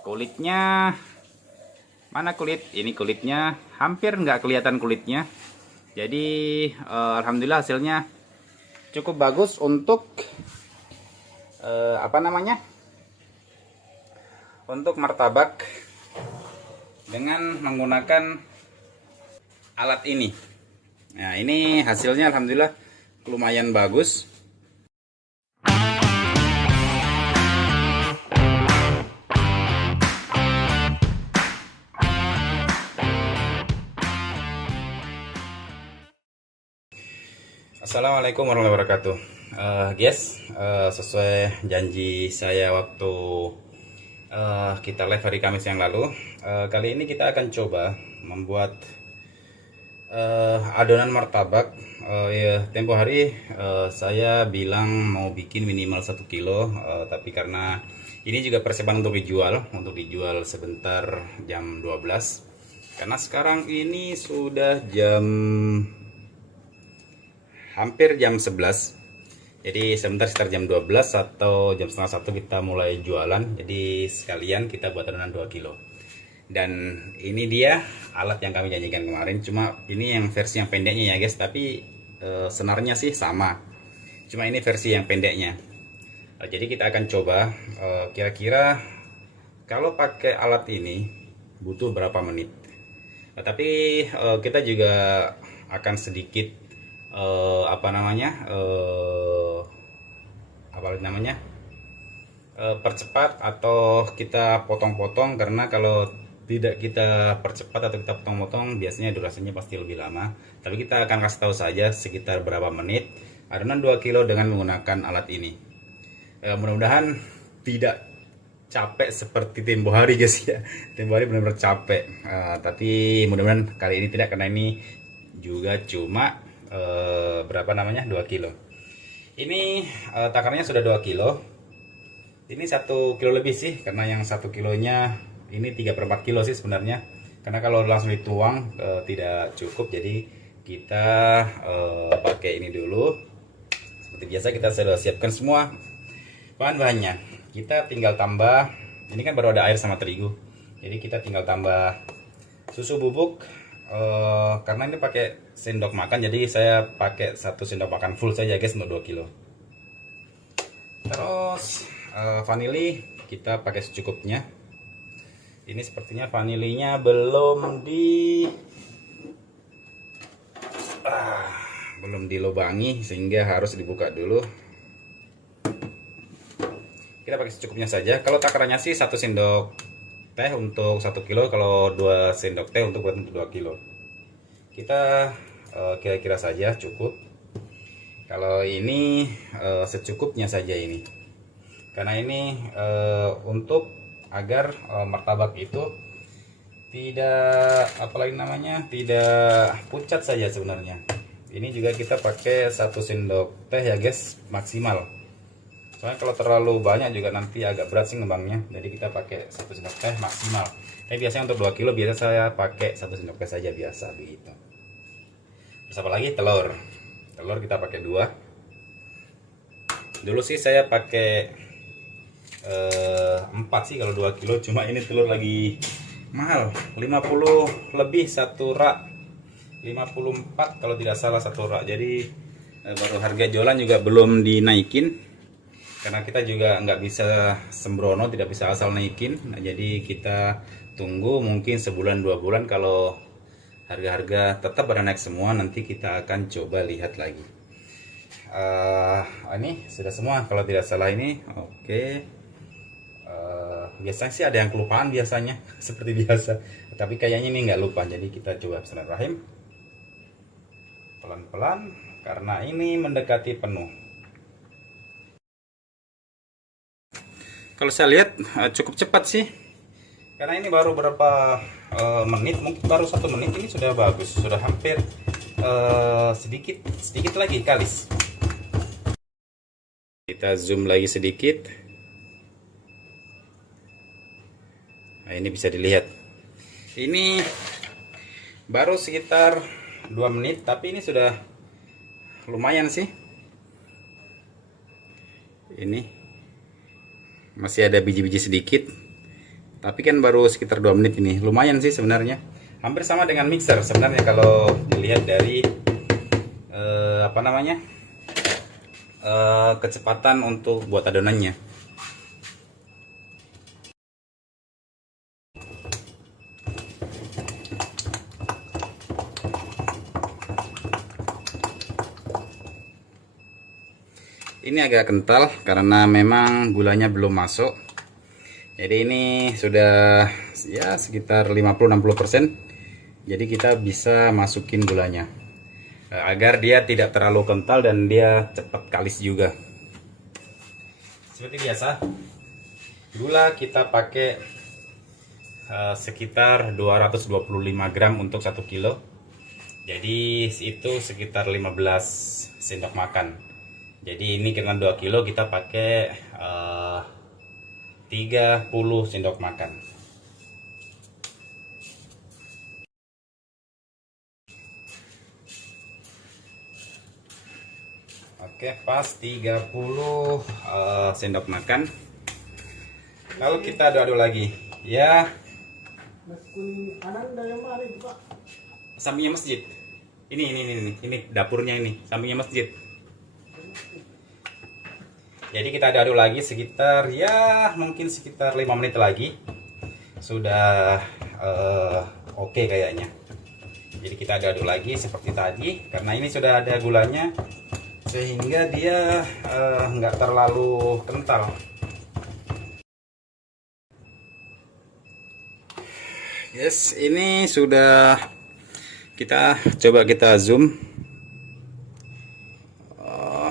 Kulitnya mana kulit? Ini kulitnya hampir nggak kelihatan kulitnya. Jadi alhamdulillah hasilnya cukup bagus untuk apa namanya? Untuk martabak dengan menggunakan alat ini. Nah, ini hasilnya alhamdulillah lumayan bagus. Assalamualaikum warahmatullahi wabarakatuh. Guys, sesuai janji saya waktu kita live hari Kamis yang lalu, kali ini kita akan coba membuat adonan martabak. Ya, tempo hari saya bilang mau bikin minimal 1 kilo, tapi karena ini juga persiapan untuk dijual sebentar jam 12. Karena sekarang ini sudah hampir jam 11. Jadi sebentar sekitar jam 12 atau jam setengah 1 kita mulai jualan. Jadi sekalian kita buat adonan 2 kilo. Dan ini dia alat yang kami janjikan kemarin. Cuma ini yang versi yang pendeknya ya guys. Tapi senarnya sih sama. Cuma ini versi yang pendeknya. Jadi kita akan coba kira-kira kalau pakai alat ini butuh berapa menit. Tapi kita juga akan sedikit percepat atau kita potong-potong, karena kalau tidak kita percepat atau kita potong-potong biasanya durasinya pasti lebih lama. Tapi kita akan kasih tahu saja sekitar berapa menit adonan 2 kilo dengan menggunakan alat ini. Mudah-mudahan tidak capek seperti tempo hari guys ya. Tempo hari benar-benar capek, tapi mudah-mudahan kali ini tidak, karena ini juga cuma 2 kilo. Ini takarannya sudah 2 kilo. Ini 1 kilo lebih sih, karena yang 1 kilonya ini 3/4 kilo sih sebenarnya. Karena kalau langsung dituang tidak cukup, jadi kita pakai ini dulu. Seperti biasa kita sudah siapkan semua bahan-bahannya. Kita tinggal tambah, ini kan baru ada air sama terigu. Jadi kita tinggal tambah susu bubuk. Karena ini pakai sendok makan, jadi saya pakai 1 sendok makan full saja guys untuk 2 kilo. Terus vanili kita pakai secukupnya. Ini sepertinya vanilinya belum dilubangi, sehingga harus dibuka dulu. Kita pakai secukupnya saja. Kalau takarannya sih 1 sendok teh untuk 1 kilo, kalau 2 sendok teh untuk 2 kilo. Kita kira-kira saja cukup. Kalau ini secukupnya saja ini, karena ini untuk agar martabak itu tidak tidak pucat saja sebenarnya. Ini juga kita pakai 1 sendok teh ya guys, maksimal. Soalnya kalau terlalu banyak juga nanti agak berat sih ngembangnya. Jadi kita pakai 1 sendok teh maksimal. Tapi biasanya untuk 2 kilo biasa saya pakai 1 sendok teh saja, biasa begitu. Terus apa lagi? Telur. Telur kita pakai 2. Dulu sih saya pakai 4 sih kalau 2 kilo. Cuma ini telur lagi mahal, 50 lebih 1 rak. 54 kalau tidak salah 1 rak. Jadi baru harga jualan juga belum dinaikin. Karena kita juga nggak bisa sembrono, tidak bisa asal naikin. Nah, jadi kita tunggu mungkin sebulan 2 bulan, kalau harga-harga tetap pada naik semua, nanti kita akan coba lihat lagi. Ini sudah semua kalau tidak salah ini. Oke. Biasanya sih ada yang kelupaan biasanya seperti biasa, tapi kayaknya ini nggak lupa. Jadi kita coba bismillahirrahmanirrahim, pelan-pelan karena ini mendekati penuh. Kalau saya lihat cukup cepat sih, karena ini baru berapa menit, mungkin baru 1 menit ini sudah bagus, sudah hampir sedikit lagi kalis. Kita zoom lagi sedikit. Nah, ini bisa dilihat. Ini baru sekitar 2 menit, tapi ini sudah lumayan sih. Ini masih ada biji-biji sedikit. Tapi kan baru sekitar 2 menit ini. Lumayan sih sebenarnya. Hampir sama dengan mixer sebenarnya kalau dilihat dari apa namanya? Kecepatan untuk buat adonannya. Ini agak kental karena memang gulanya belum masuk. Jadi ini sudah ya sekitar 50-60%. Jadi kita bisa masukin gulanya agar dia tidak terlalu kental dan dia cepat kalis juga. Seperti biasa, gula kita pakai sekitar 225 gram untuk 1 kilo. Jadi itu sekitar 15 sendok makan. Jadi ini karena 2 kilo kita pakai 30 sendok makan. Oke, pas 30 sendok makan. Lalu kita aduk-aduk lagi. Ya. Sampingnya masjid. Ini dapurnya ini, sampingnya masjid. Jadi kita aduk-aduk lagi sekitar ya mungkin sekitar 5 menit lagi. Sudah oke kayaknya. Jadi kita aduk-aduk lagi seperti tadi karena ini sudah ada gulanya sehingga dia nggak terlalu kental. Yes, ini sudah kita coba kita zoom.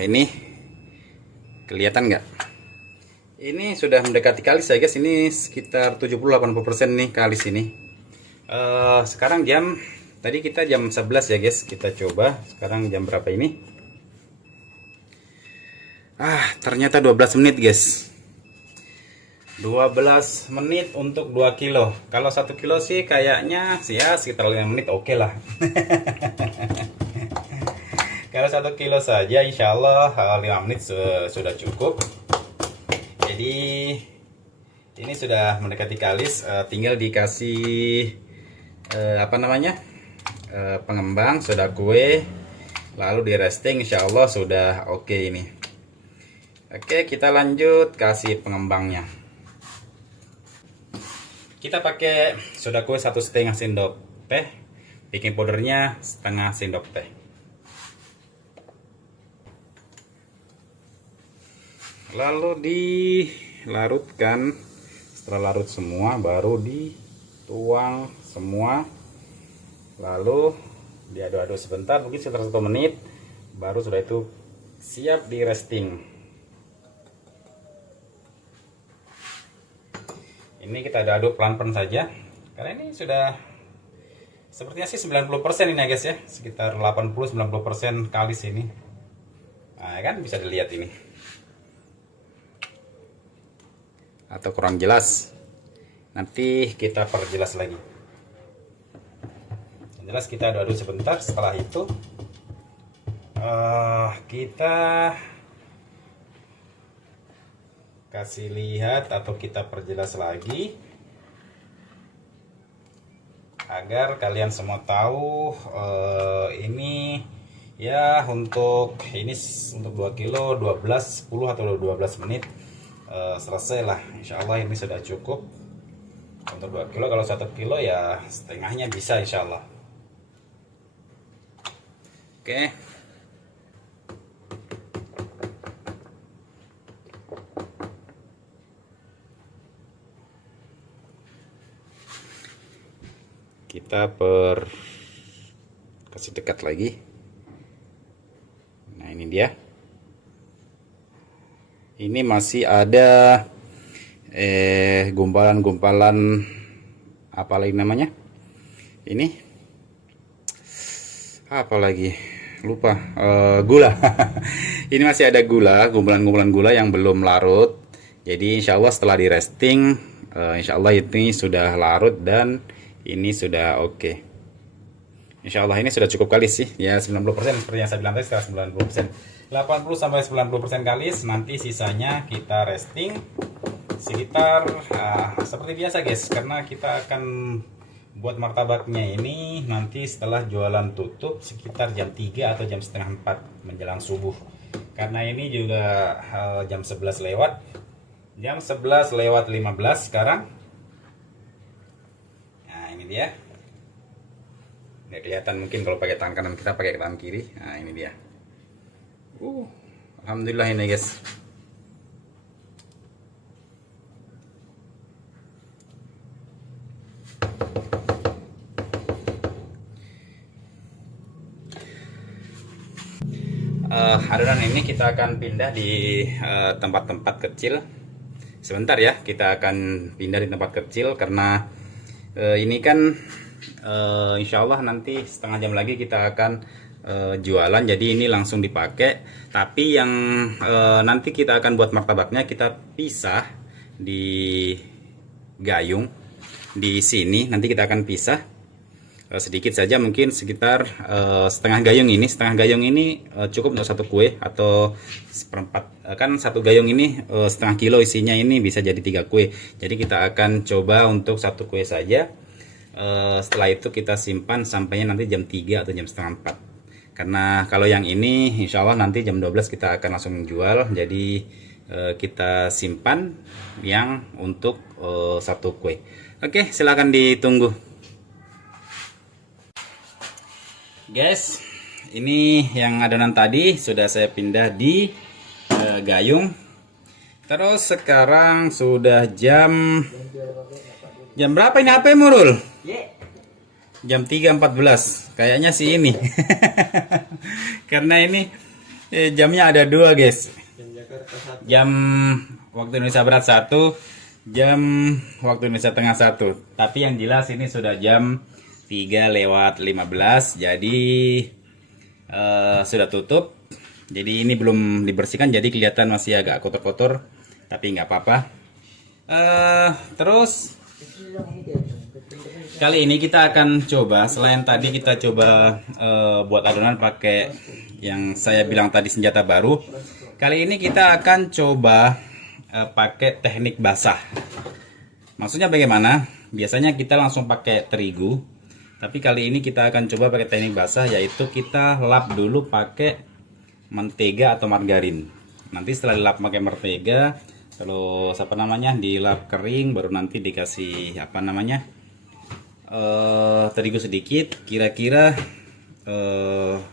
Ini kelihatan nggak? Ini sudah mendekati kalis ya guys. Ini sekitar 70-80% nih kalis ini. Sekarang tadi kita jam 11 ya guys. Kita coba sekarang jam berapa ini? Ternyata 12 menit guys. 12 menit untuk 2 kilo. Kalau 1 kilo sih kayaknya ya sekitar 5 menit oke lah. Kalau 1 kilo saja insya Allah 5 menit sudah cukup. Jadi ini sudah mendekati kalis, tinggal dikasih apa namanya pengembang, soda kue, lalu di resting insya Allah sudah oke ini. Oke, kita lanjut kasih pengembangnya. Kita pakai soda kue 1,5 sendok teh, baking powdernya setengah sendok teh. Lalu dilarutkan. Setelah larut semua baru dituang semua. Lalu diaduk-aduk sebentar, mungkin sekitar 1 menit, baru sudah itu siap di resting. Ini kita aduk pelan-pelan saja karena ini sudah sepertinya sih 90% ini ya guys ya, sekitar 80-90% kalis ini. Nah kan bisa dilihat ini, atau kurang jelas, nanti kita perjelas lagi. Yang jelas kita aduk-aduk sebentar. Setelah itu kita kasih lihat atau kita perjelas lagi agar kalian semua tahu ini ya untuk 2 kilo 10 atau 12 menit selesai lah. Insya Allah ini sudah cukup untuk 2 kilo. Kalau 1 kilo ya setengahnya bisa insya Allah. Oke, kita kasih dekat lagi. Nah ini dia. Ini masih ada gumpalan-gumpalan apa lagi namanya? Ini apa lagi? Lupa. Gula. Ini masih ada gula, gumpalan-gumpalan gula yang belum larut. Jadi insya Allah setelah di resting, insya Allah ini sudah larut dan ini sudah oke. Insya Allah ini sudah cukup kalis sih. Ya 90% seperti yang saya bilang tadi, sekitar 90%. 80-90% kalis. Nanti sisanya kita resting sekitar seperti biasa guys, karena kita akan buat martabaknya ini nanti setelah jualan tutup sekitar jam 3 atau jam setengah 4 menjelang subuh. Karena ini juga jam 11 lewat. Jam 11 lewat 15 sekarang. Nah, ini dia. Nggak kelihatan mungkin kalau pakai tangan kanan, kita pakai tangan kiri. Nah, ini dia. Alhamdulillah ini guys. Adonan ini kita akan pindah di tempat-tempat kecil. Sebentar ya, kita akan pindah di tempat kecil karena ini kan insya Allah nanti setengah jam lagi kita akan jualan. Jadi ini langsung dipakai. Tapi yang nanti kita akan buat martabaknya kita pisah di gayung. Di sini nanti kita akan pisah sedikit saja, mungkin sekitar setengah gayung ini. Setengah gayung ini cukup untuk satu kue atau seperempat, kan satu gayung ini setengah kilo isinya, ini bisa jadi 3 kue. Jadi kita akan coba untuk satu kue saja. Setelah itu kita simpan sampainya nanti jam 3 atau jam setengah 4. Karena kalau yang ini insya Allah nanti jam 12 kita akan langsung jual. Jadi kita simpan yang untuk satu kue. Oke, silahkan ditunggu. Guys, ini yang adonan tadi sudah saya pindah di gayung. Terus sekarang sudah jam berapa ini, apa Murul? Jam 3.14. Kayaknya sih ini. Karena ini jamnya ada 2 guys. Jam waktu Indonesia Barat 1, jam waktu Indonesia Tengah 1. Tapi yang jelas ini sudah jam 3 lewat 15, jadi sudah tutup. Jadi ini belum dibersihkan, jadi kelihatan masih agak kotor-kotor, tapi nggak apa-apa. Terus kali ini kita akan coba, selain tadi kita coba buat adonan pakai yang saya bilang tadi senjata baru. Kali ini kita akan coba pakai teknik basah. Maksudnya bagaimana? Biasanya kita langsung pakai terigu. Tapi kali ini kita akan coba pakai teknik basah, yaitu kita lap dulu pakai mentega atau margarin. Nanti setelah dilap pakai mentega, terus dilap kering, baru nanti dikasih terigu sedikit. Kira-kira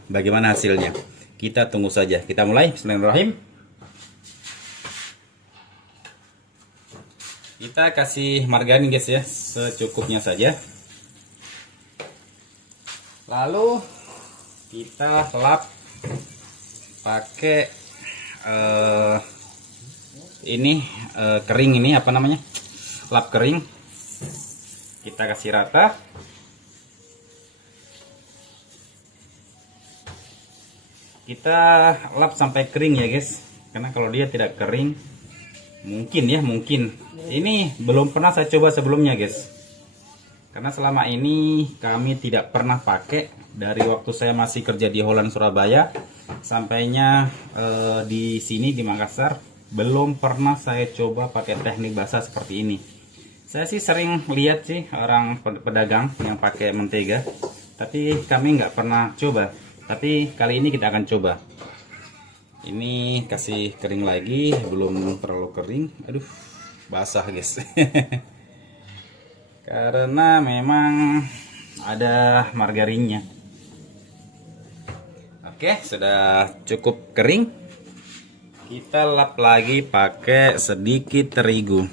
bagaimana hasilnya? Kita tunggu saja. Kita mulai. Bismillahirrahmanirrahim. Kita kasih margarin guys ya, secukupnya saja. Lalu kita lap pakai kering ini, lap kering. Kita kasih rata. Kita lap sampai kering ya guys, karena kalau dia tidak kering mungkin ini belum pernah saya coba sebelumnya guys. Karena selama ini kami tidak pernah pakai, dari waktu saya masih kerja di Holland Surabaya sampainya di sini di Makassar, belum pernah saya coba pakai teknik basah seperti ini. Saya sih sering lihat sih orang pedagang yang pakai mentega, tapi kami nggak pernah coba. Tapi kali ini kita akan coba. Ini kasih kering lagi, belum terlalu kering. Aduh, basah guys. Karena memang ada margarinnya. Oke, sudah cukup kering. Kita lap lagi pakai sedikit terigu.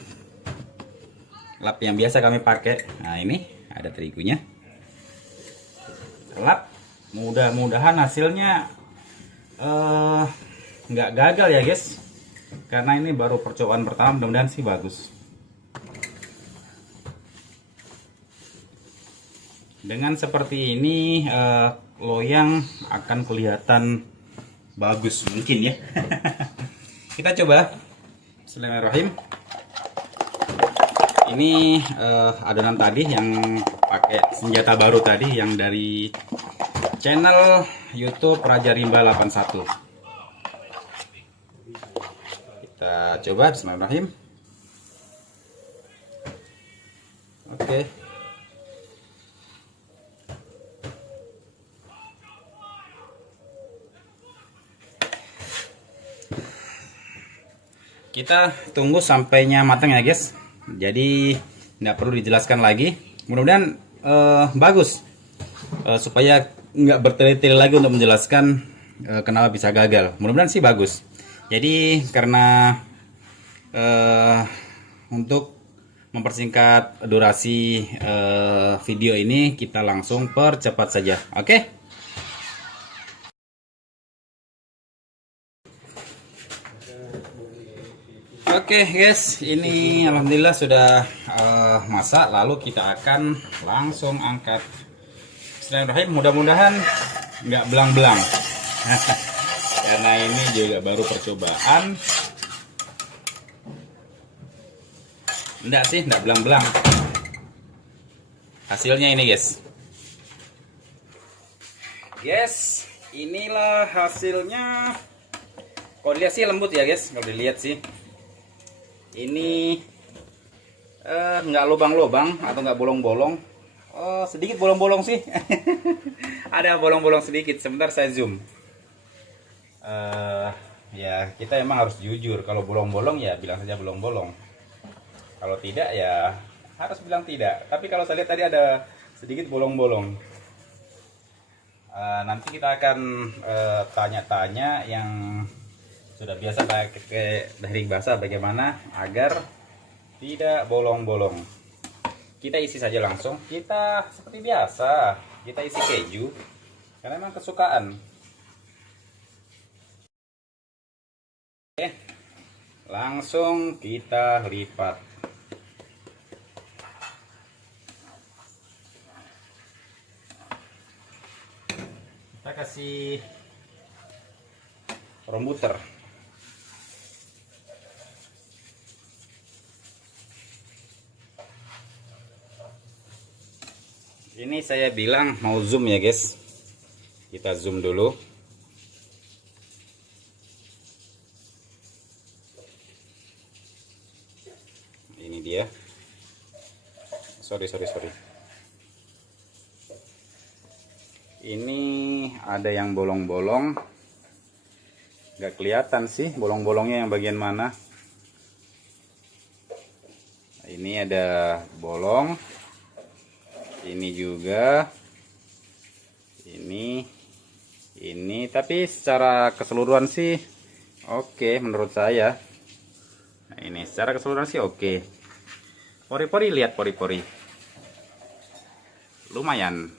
Lap yang biasa kami pakai. Nah, ini ada terigunya. Lap. Mudah-mudahan hasilnya nggak gagal ya guys. Karena ini baru percobaan pertama, mudah-mudahan sih bagus. Dengan seperti ini loyang akan kelihatan bagus mungkin ya. Kita coba. Bismillahirrahmanirrahim. Ini adonan tadi yang pakai senjata baru tadi, yang dari channel YouTube Raja Rimba 81. Kita coba. Bismillahirrahmanirrahim. Oke. Kita tunggu sampainya matang ya guys. Jadi nggak perlu dijelaskan lagi. Mudah-mudahan bagus. Supaya nggak bertele-tele lagi untuk menjelaskan kenapa bisa gagal. Mudah-mudahan sih bagus. Jadi karena untuk mempersingkat durasi video ini, kita langsung percepat saja. Oke? Oke guys, ini alhamdulillah sudah masak. Lalu kita akan langsung angkat. Bismillahirrahmanirrahim. Mudah-mudahan nggak belang-belang. Karena ini juga baru percobaan. Enggak sih, enggak belang-belang. Hasilnya ini guys. Yes, inilah hasilnya. Kalau dilihat sih lembut ya guys, kalau dilihat sih. Ini nggak lubang-lubang atau nggak bolong-bolong. Oh, sedikit bolong-bolong sih. Ada bolong-bolong sedikit. Sebentar saya zoom. Ya kita emang harus jujur. Kalau bolong-bolong ya bilang saja bolong-bolong. Kalau tidak ya harus bilang tidak. Tapi kalau saya lihat tadi ada sedikit bolong-bolong. Nanti kita akan tanya-tanya yang sudah biasa pakai teknik basah bagaimana agar tidak bolong-bolong. Kita isi saja langsung. Kita seperti biasa, kita isi keju karena memang kesukaan. Oke, langsung kita lipat. Kita kasih rombuter. Ini saya bilang mau zoom ya guys. Kita zoom dulu. Ini dia. Sorry. Ini ada yang bolong-bolong. Gak kelihatan sih bolong-bolongnya yang bagian mana. Ini ada bolong. Ini juga, ini, tapi secara keseluruhan sih oke menurut saya. Nah, ini secara keseluruhan sih oke. Pori-pori, lihat pori-pori, lumayan.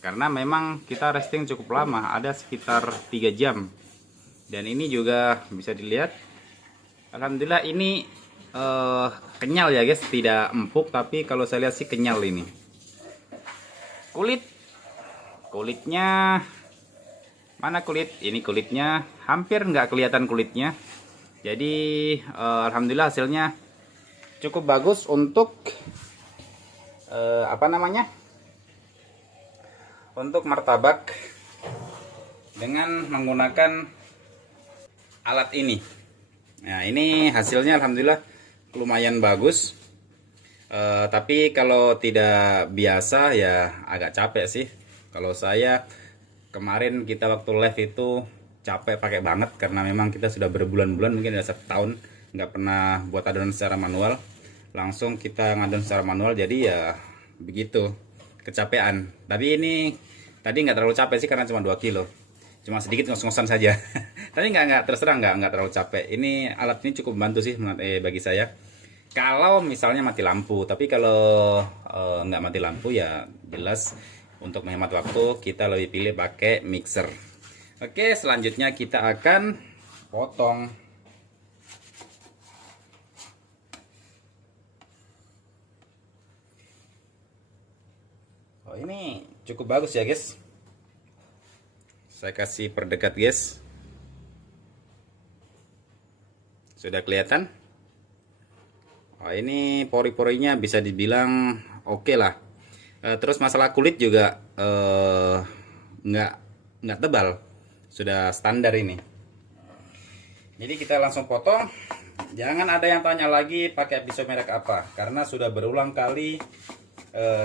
Karena memang kita resting cukup lama, ada sekitar 3 jam. Dan ini juga bisa dilihat, alhamdulillah ini kenyal ya guys, tidak empuk tapi kalau saya lihat sih kenyal ini. Kulitnya mana kulit? Ini kulitnya hampir nggak kelihatan kulitnya. Jadi alhamdulillah hasilnya cukup bagus untuk untuk martabak dengan menggunakan alat ini. Nah ini hasilnya alhamdulillah lumayan bagus. Tapi kalau tidak biasa ya agak capek sih. Kalau saya kemarin kita waktu live itu capek pakai banget karena memang kita sudah berbulan-bulan, mungkin ada 1 tahun nggak pernah buat adonan secara manual. Langsung kita ngadon secara manual, jadi ya begitu, kecapean. Tapi ini tadi nggak terlalu capek sih karena cuma 2 kilo, cuma sedikit ngos-ngosan saja. Tapi nggak terserah, nggak terlalu capek. Ini alat ini cukup membantu sih bagi saya. Kalau misalnya mati lampu, tapi kalau nggak mati lampu ya jelas untuk menghemat waktu kita lebih pilih pakai mixer. Oke, selanjutnya kita akan potong. Oh ini cukup bagus ya guys. Saya kasih perdekat guys. Sudah kelihatan? Oh, ini pori-porinya bisa dibilang oke lah. Terus masalah kulit juga nggak tebal, sudah standar ini. Jadi kita langsung potong. Jangan ada yang tanya lagi pakai pisau merek apa, karena sudah berulang kali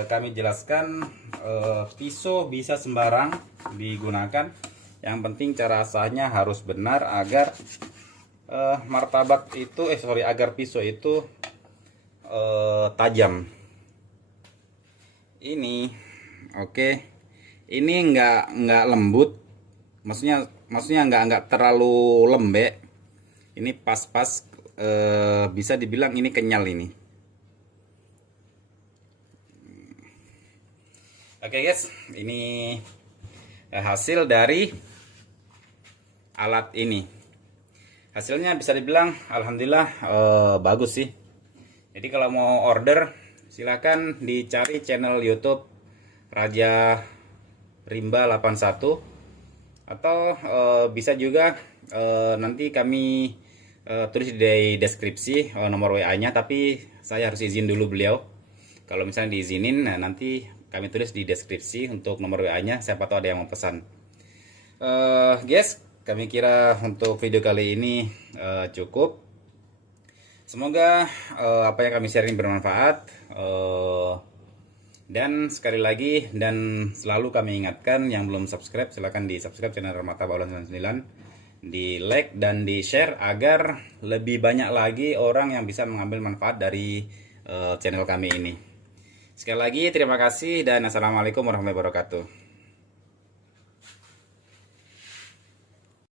kami jelaskan pisau bisa sembarang digunakan. Yang penting cara asahnya harus benar agar martabak itu agar pisau itu tajam. Ini oke. Ini nggak lembut, maksudnya nggak terlalu lembek. Ini pas-pas, bisa dibilang ini kenyal ini. Oke guys, ini hasil dari alat ini. Hasilnya bisa dibilang alhamdulillah bagus sih. Jadi kalau mau order silakan dicari channel YouTube Raja Rimba 81, atau bisa juga nanti kami tulis di deskripsi nomor WA-nya, tapi saya harus izin dulu beliau. Kalau misalnya diizinin, nah nanti kami tulis di deskripsi untuk nomor WA-nya, siapa tahu ada yang mau pesan. Guys, kami kira untuk video kali ini cukup. Semoga apa yang kami share ini bermanfaat. Dan sekali lagi, dan selalu kami ingatkan, yang belum subscribe silahkan di subscribe channel Martabak Ulen 99, di like dan di share agar lebih banyak lagi orang yang bisa mengambil manfaat dari channel kami ini. Sekali lagi terima kasih dan assalamualaikum warahmatullahi wabarakatuh.